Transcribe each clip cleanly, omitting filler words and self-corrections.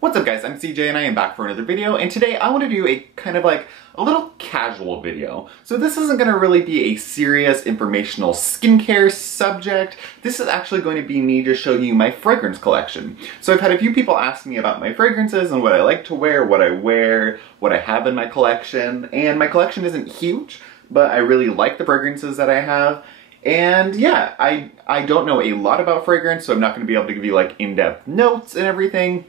What's up guys, I'm CJ and I am back for another video, and today I want to do a kind of like a little casual video. So this isn't going to really be a serious informational skincare subject. This is actually going to be me just showing you my fragrance collection. So I've had a few people ask me about my fragrances and what I like to wear, what I have in my collection, and my collection isn't huge, but I really like the fragrances that I have. And yeah, I don't know a lot about fragrance, so I'm not going to be able to give you like in-depth notes and everything.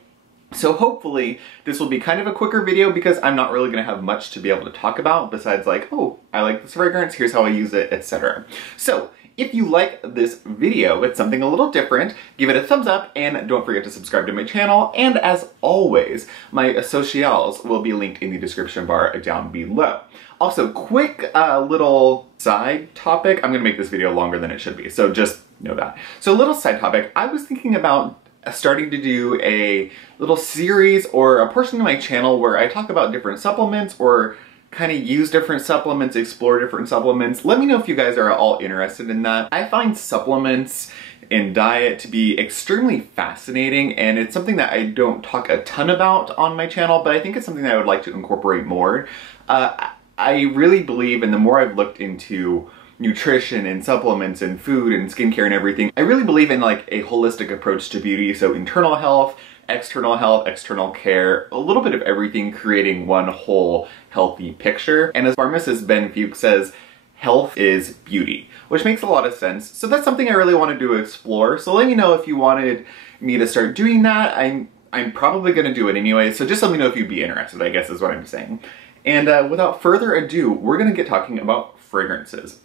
So hopefully this will be kind of a quicker video because I'm not really going to have much to be able to talk about besides like, oh, I like this fragrance, here's how I use it, etc. So if you like this video, it's something a little different, give it a thumbs up and don't forget to subscribe to my channel. And as always, my socials will be linked in the description bar down below. Also, quick little side topic. I'm going to make this video longer than it should be, so just know that. So a little side topic, I was thinking about starting to do a little series or a portion of my channel where I talk about different supplements or kind of use different supplements, explore different supplements. Let me know if you guys are all interested in that. I find supplements and diet to be extremely fascinating, and it's something that I don't talk a ton about on my channel, but I think it's something that I would like to incorporate more. I really believe, and the more I've looked into nutrition and supplements and food and skincare and everything, I really believe in like a holistic approach to beauty. So internal health, external care, a little bit of everything, creating one whole healthy picture. And as pharmacist Ben Fuchs says, health is beauty, which makes a lot of sense. So that's something I really wanted to explore. So let me know if you wanted me to start doing that. I'm probably gonna do it anyway, so just let me know if you'd be interested, I guess is what I'm saying. And without further ado, we're gonna get talking about fragrances.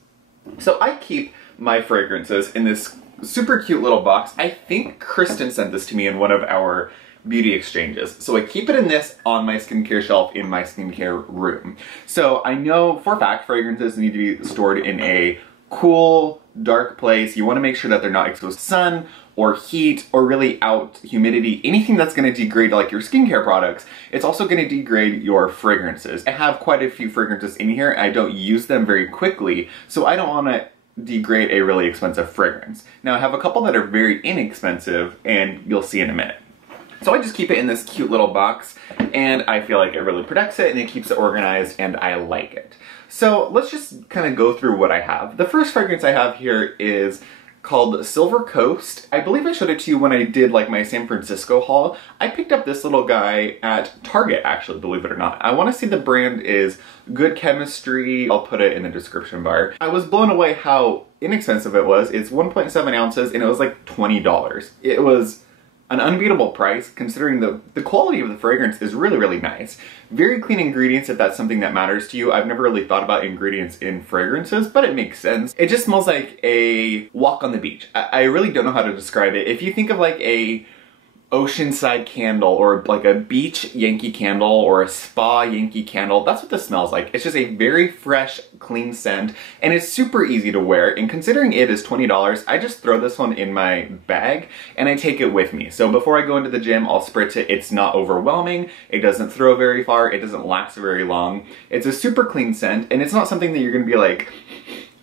So I keep my fragrances in this super cute little box. I think Kristen sent this to me in one of our beauty exchanges. So I keep it in this on my skincare shelf in my skincare room. So I know for a fact fragrances need to be stored in a cool, dark place. You want to make sure that they're not exposed to sun or heat or really out humidity, anything that's going to degrade like your skincare products. It's also going to degrade your fragrances. I have quite a few fragrances in here. I don't use them very quickly, so I don't want to degrade a really expensive fragrance. Now I have a couple that are very inexpensive, and you'll see in a minute. So I just keep it in this cute little box, and I feel like it really protects it and it keeps it organized, and I like it. So let's just kind of go through what I have. The first fragrance I have here is called Silver Coast. I believe I showed it to you when I did like my San Francisco haul. I picked up this little guy at Target, actually, believe it or not. I want to say the brand is Good Chemistry. I'll put it in the description bar. I was blown away how inexpensive it was. It's 1.7 ounces and it was like $20. It was an unbeatable price considering the quality of the fragrance is really, really nice. Very clean ingredients if that's something that matters to you. I've never really thought about ingredients in fragrances, but it makes sense. It just smells like a walk on the beach. I really don't know how to describe it. If you think of like a oceanside candle or like a beach Yankee candle or a spa Yankee candle, that's what this smells like. It's just a very fresh, clean scent, and it's super easy to wear. And considering it is $20, I just throw this one in my bag and I take it with me. So before I go into the gym, I'll spritz it. It's not overwhelming. It doesn't throw very far. It doesn't last very long. It's a super clean scent, and it's not something that you're gonna be like,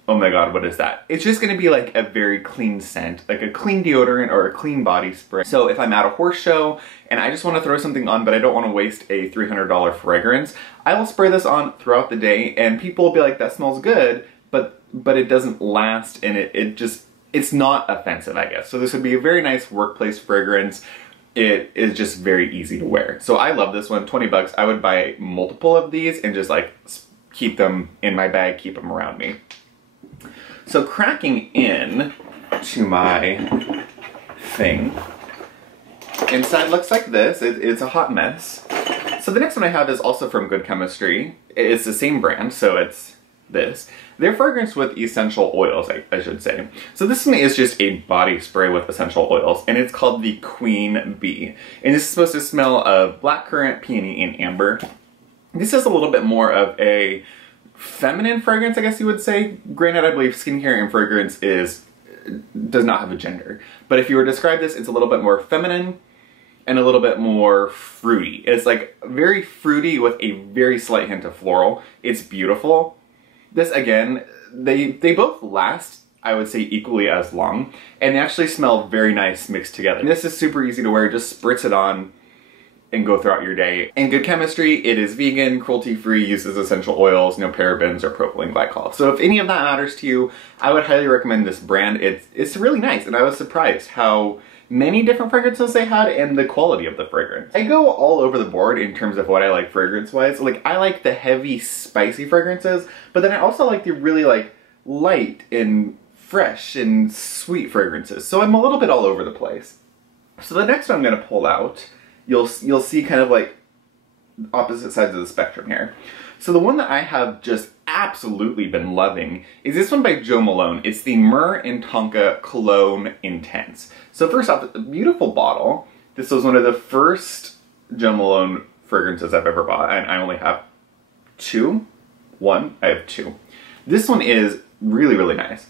oh my god, what is that? It's just gonna be like a very clean scent, like a clean deodorant or a clean body spray. So if I'm at a horse show and I just wanna throw something on but I don't wanna waste a $300 fragrance, I will spray this on throughout the day and people will be like, that smells good, but it doesn't last, and it's not offensive, I guess. So this would be a very nice workplace fragrance. It is just very easy to wear. So I love this one, 20 bucks. I would buy multiple of these and just like keep them in my bag, keep them around me. So cracking in to my thing, inside looks like this. It's a hot mess. So the next one I have is also from Good Chemistry. It's the same brand, so it's this. They're fragranced with essential oils, I should say. So this one is just a body spray with essential oils, and it's called the Queen Bee. And this is supposed to smell of blackcurrant, peony, and amber. This is a little bit more of a feminine fragrance, I guess you would say. Granted, I believe skincare and fragrance does not have a gender. But if you were to describe this, it's a little bit more feminine and a little bit more fruity. It's like very fruity with a very slight hint of floral. It's beautiful. This, again, they both last, I would say, equally as long, and they actually smell very nice mixed together. And this is super easy to wear. Just spritz it on and go throughout your day. And good chemistry, it is vegan, cruelty-free, uses essential oils, no parabens or propylene glycol. So if any of that matters to you, I would highly recommend this brand. It's really nice, and I was surprised how many different fragrances they had and the quality of the fragrance. I go all over the board in terms of what I like fragrance-wise. Like, I like the heavy, spicy fragrances, but then I also like the really like light and fresh and sweet fragrances. So I'm a little bit all over the place. So the next one I'm gonna pull out, you'll see kind of like opposite sides of the spectrum here. So the one that I have just absolutely been loving is this one by Jo Malone. It's the Myrrh and Tonka Cologne Intense. So first off, a beautiful bottle. This was one of the first Jo Malone fragrances I've ever bought, and I only have I have two. This one is really, really nice.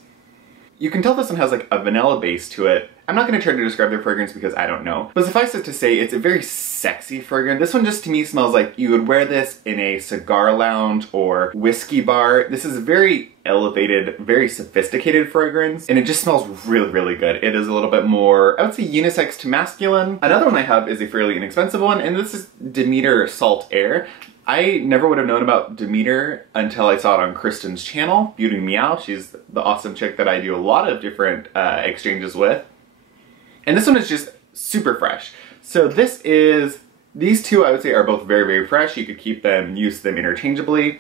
You can tell this one has like a vanilla base to it. I'm not going to try to describe their fragrance because I don't know. But suffice it to say, it's a very sexy fragrance. This one just to me smells like you would wear this in a cigar lounge or whiskey bar. This is a very elevated, very sophisticated fragrance, and it just smells really, really good. It is a little bit more, I would say, unisex to masculine. Another one I have is a fairly inexpensive one, and this is Demeter Salt Air. I never would have known about Demeter until I saw it on Kristen's channel, Beauty Meow. She's the awesome chick that I do a lot of different exchanges with. And this one is just super fresh. So these two I would say are both very, very fresh. You could keep them, use them interchangeably.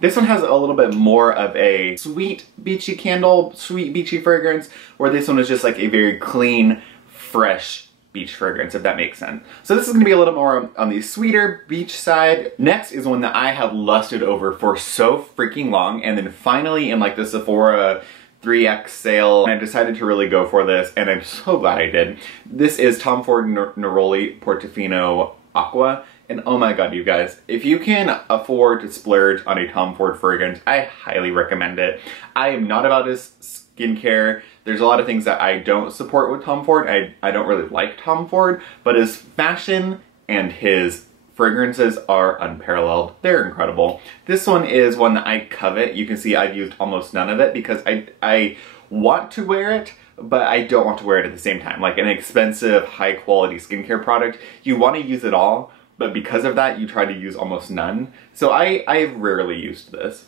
This one has a little bit more of a sweet beachy candle, sweet beachy fragrance, where this one is just like a very clean, fresh beach fragrance, if that makes sense. So this is gonna be a little more on the sweeter beach side. Next is one that I have lusted over for so freaking long, and then finally in like the Sephora 3X sale, I decided to really go for this, and I'm so glad I did. This is Tom Ford Neroli Portofino Aqua, and oh my god, you guys, if you can afford to splurge on a Tom Ford fragrance, I highly recommend it. I am not about his skincare. There's a lot of things that I don't support with Tom Ford. I don't really like Tom Ford, but his fashion and his fragrances are unparalleled. They're incredible. This one is one that I covet. You can see I've used almost none of it because I want to wear it, but I don't want to wear it at the same time. Like an expensive, high quality skincare product, you want to use it all, but because of that, you try to use almost none. So I've rarely used this.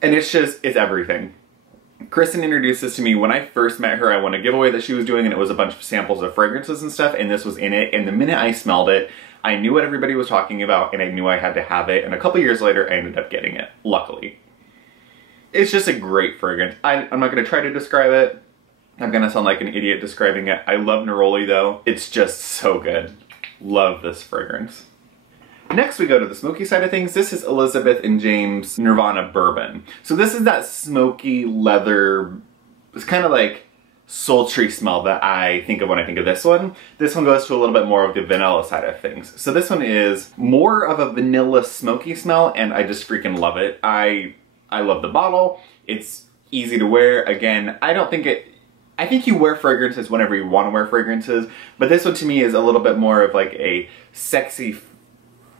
And it's everything. Kristen introduced this to me when I first met her. I won a giveaway that she was doing, and it was a bunch of samples of fragrances and stuff, and this was in it. And the minute I smelled it, I knew what everybody was talking about, and I knew I had to have it. And a couple years later, I ended up getting it, luckily. It's just a great fragrance. I'm not going to try to describe it. I'm going to sound like an idiot describing it. I love Neroli, though. It's just so good. Love this fragrance. Next we go to the smoky side of things. This is Elizabeth and James Nirvana Bourbon. So this is that smoky leather, it's kind of like sultry smell that I think of when I think of this one. This one goes to a little bit more of the vanilla side of things. So this one is more of a vanilla smoky smell, and I just freaking love it. I love the bottle. It's easy to wear. Again, I think you wear fragrances whenever you want to wear fragrances, but this one to me is a little bit more of like a sexy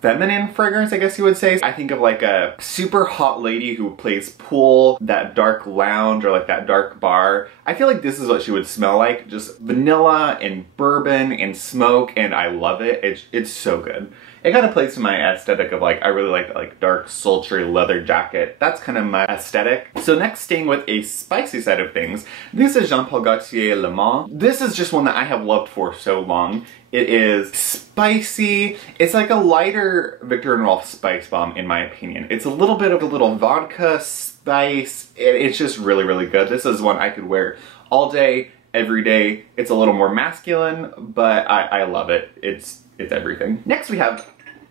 feminine fragrance, I guess you would say. I think of like a super hot lady who plays pool, that dark lounge or like that dark bar. I feel like this is what she would smell like. Just vanilla and bourbon and smoke, and I love it. It's so good. It kind of plays to my aesthetic of like, I really like that like dark, sultry leather jacket. That's kind of my aesthetic. So next, staying with a spicy side of things, this is Jean Paul Gaultier Le Mans. This is just one that I have loved for so long. It is spicy. It's like a lighter Viktor & Rolf Spice Bomb, in my opinion. It's a little bit of a little vodka spice. It's just really, really good. This is one I could wear all day, every day. It's a little more masculine, but I love it. It's everything. Next we have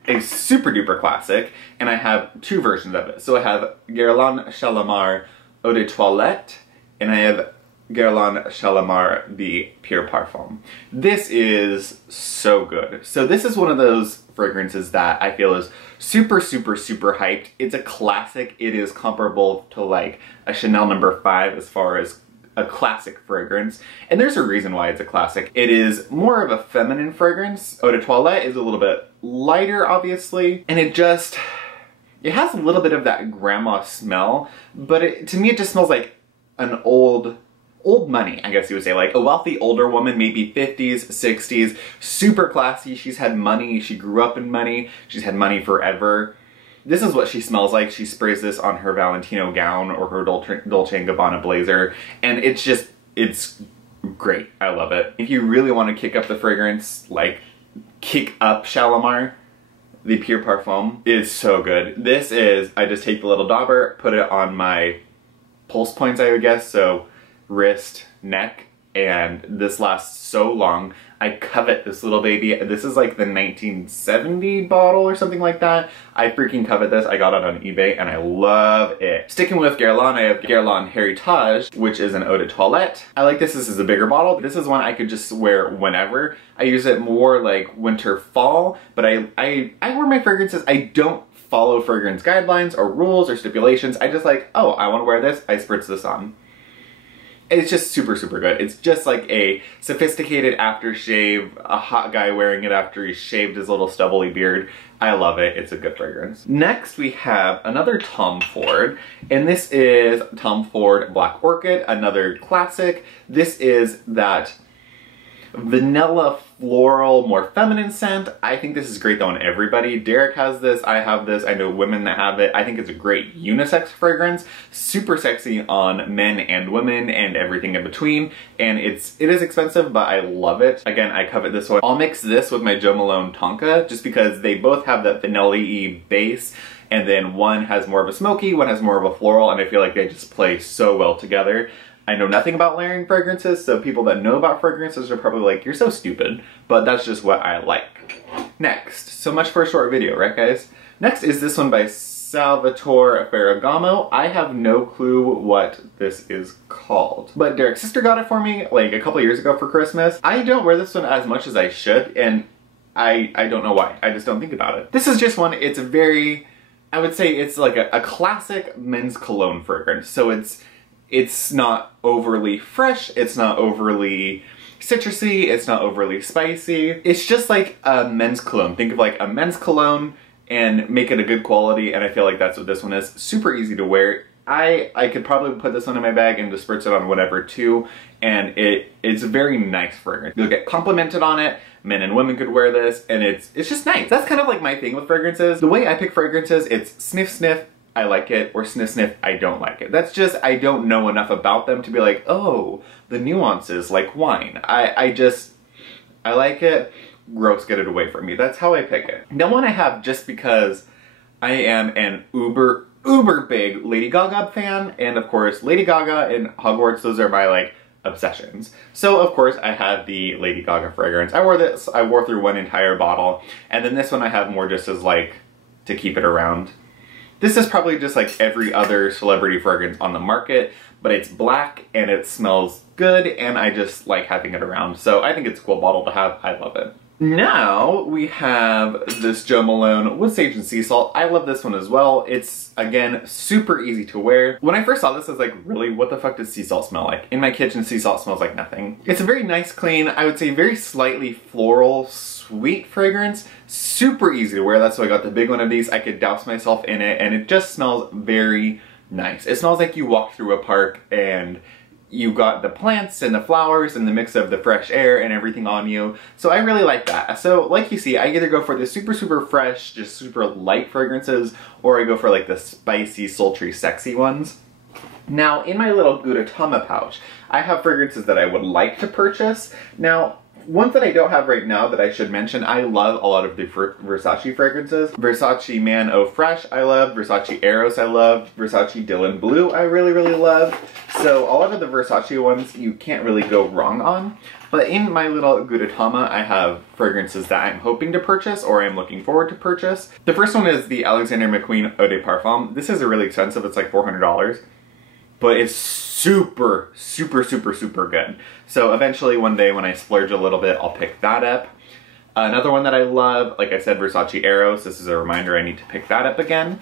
a super duper classic, and I have two versions of it. So I have Guerlain Shalimar Eau de Toilette, and I have Guerlain Shalimar the Pure Parfum. This is so good. So this is one of those fragrances that I feel is super, super, super hyped. It's a classic. It is comparable to like a Chanel No. 5 as far as a classic fragrance, and there's a reason why it's a classic. It is more of a feminine fragrance. Eau de Toilette is a little bit lighter, obviously, and it has a little bit of that grandma smell, but to me it just smells like an old old money, I guess you would say, like a wealthy older woman, maybe 50s, 60s, super classy. She's had money, she grew up in money, she's had money forever. This is what she smells like. She sprays this on her Valentino gown or her Dolce & Gabbana blazer, and it's just, it's great. I love it. If you really want to kick up the fragrance, like kick up Shalimar, the Pure Parfum is so good. This is, I just take the little dauber, put it on my pulse points, I would guess, so wrist, neck, and this lasts so long. I covet this little baby. This is like the 1970 bottle or something like that. I freaking covet this. I got it on eBay and I love it. Sticking with Guerlain, I have Guerlain Heritage, which is an eau de toilette. I like this. This is a bigger bottle. This is one I could just wear whenever. I use it more like winter, fall, but I wear my fragrances. I don't follow fragrance guidelines or rules or stipulations. I just like, oh, I want to wear this. I spritz this on. It's just super, super good. It's just like a sophisticated aftershave, a hot guy wearing it after he shaved his little stubbly beard. I love it. It's a good fragrance. Next, we have another Tom Ford, and this is Tom Ford Black Orchid, another classic. This is that vanilla floral, more feminine scent. I think this is great though on everybody. Derek has this, I have this, I know women that have it. I think it's a great unisex fragrance. Super sexy on men and women and everything in between. And it is expensive, but I love it. Again, I covet this one. I'll mix this with my Jo Malone Tonka just because they both have that vanilla-y base. And then one has more of a smoky, one has more of a floral, and I feel like they just play so well together. I know nothing about layering fragrances, so people that know about fragrances are probably like, you're so stupid, but that's just what I like. Next, so much for a short video, right guys? Next is this one by Salvatore Ferragamo. I have no clue what this is called, but Derek's sister got it for me like a couple years ago for Christmas. I don't wear this one as much as I should, and I don't know why. I just don't think about it. This is just one, it's a very, I would say it's like a classic men's cologne fragrance, so it's not overly fresh, it's not overly citrusy, it's not overly spicy. It's just like a men's cologne. Think of like a men's cologne and make it a good quality, and I feel like that's what this one is. Super easy to wear. I could probably put this one in my bag and just spritz it on whatever too, and it's a very nice fragrance. You'll get complimented on it. Men and women could wear this, and it's just nice. That's kind of like my thing with fragrances. The way I pick fragrances, it's sniff sniff, I like it, or sniff sniff, I don't like it. That's just, I don't know enough about them to be like, oh, the nuances, like wine. I like it, gross, get it away from me. That's how I pick it. Now one I have just because I am an uber big Lady Gaga fan, and of course Lady Gaga and Hogwarts, those are my like obsessions. So of course I have the Lady Gaga fragrance. I wore through one entire bottle, and then this one I have more just as like to keep it around. This is probably just like every other celebrity fragrance on the market, but it's black and it smells good, and I just like having it around. So I think it's a cool bottle to have. I love it. Now we have this Jo Malone Wood Sage and Sea Salt. I love this one as well. It's, again, super easy to wear. When I first saw this, I was like, really, what the fuck does sea salt smell like? In my kitchen, sea salt smells like nothing. It's a very nice, clean, I would say very slightly floral, sweet fragrance. Super easy to wear. That's why I got the big one of these. I could douse myself in it, and it just smells very nice. It smells like you walk through a park and you got the plants and the flowers and the mix of the fresh air and everything on you. So I really like that. So like you see, I either go for the super, super fresh, just super light fragrances, or I go for like the spicy, sultry, sexy ones. Now in my little Gudetama pouch, I have fragrances that I would like to purchase. Now, ones that I don't have right now that I should mention, I love a lot of the Versace fragrances. Versace Man Eau Fresh I love, Versace Eros I love, Versace Dylan Blue I really, really love. So a lot of the Versace ones you can't really go wrong on. But in my little Gudetama, I have fragrances that I'm hoping to purchase or I'm looking forward to purchase. The first one is the Alexander McQueen Eau de Parfum. This is really expensive, it's like $400. But it's super, super, super, super good. So eventually one day when I splurge a little bit, I'll pick that up. Another one that I love, like I said, Versace Eros. This is a reminder I need to pick that up again.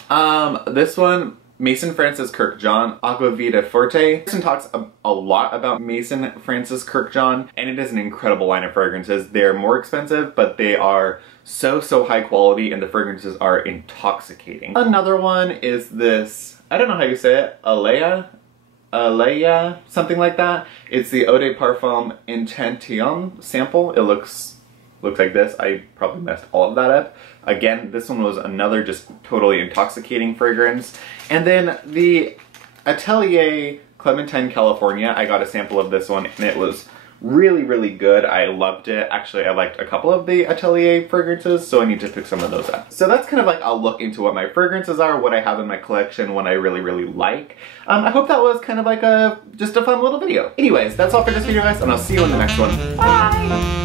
This one, Mason Francis Kirkjohn Aqua Vita Forte. Mason talks a lot about Mason Francis Kirkjohn, and it is an incredible line of fragrances. They're more expensive, but they are so, so high quality, and the fragrances are intoxicating. Another one is this, I don't know how you say it, Alea? Aleya, something like that. It's the Eau de Parfum Intention sample. It looks like this. I probably messed all of that up. Again, this one was another just totally intoxicating fragrance. And then the Atelier Clementine California, I got a sample of this one and it was really, really good. I loved it. Actually, I liked a couple of the Atelier fragrances, so I need to pick some of those up. So that's kind of like a look into what my fragrances are, what I have in my collection, what I really, really like. I hope that was kind of like just a fun little video. Anyways, that's all for this video, guys, and I'll see you in the next one. Bye!